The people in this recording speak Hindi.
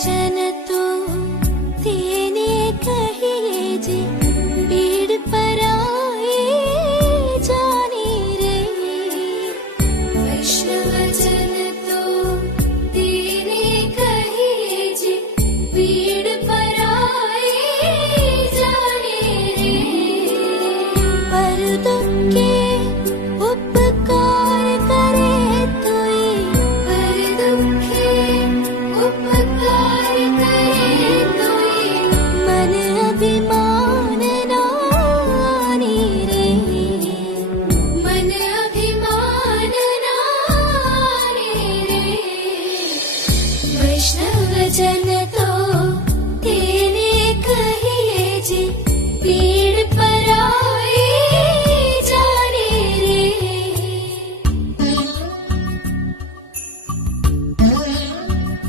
वचन तो तेने कहिए जे पीड़ पराए जाने रे। वैष्णव जन तो तेने कहिए जे पीड़ पराए जाने रे। पर दुख के उपकार करे तोई, पर दुख के उपकार करे तोई, मन अभिमान नानी रे। मन अभिमान नानी रे। वैष्णव जन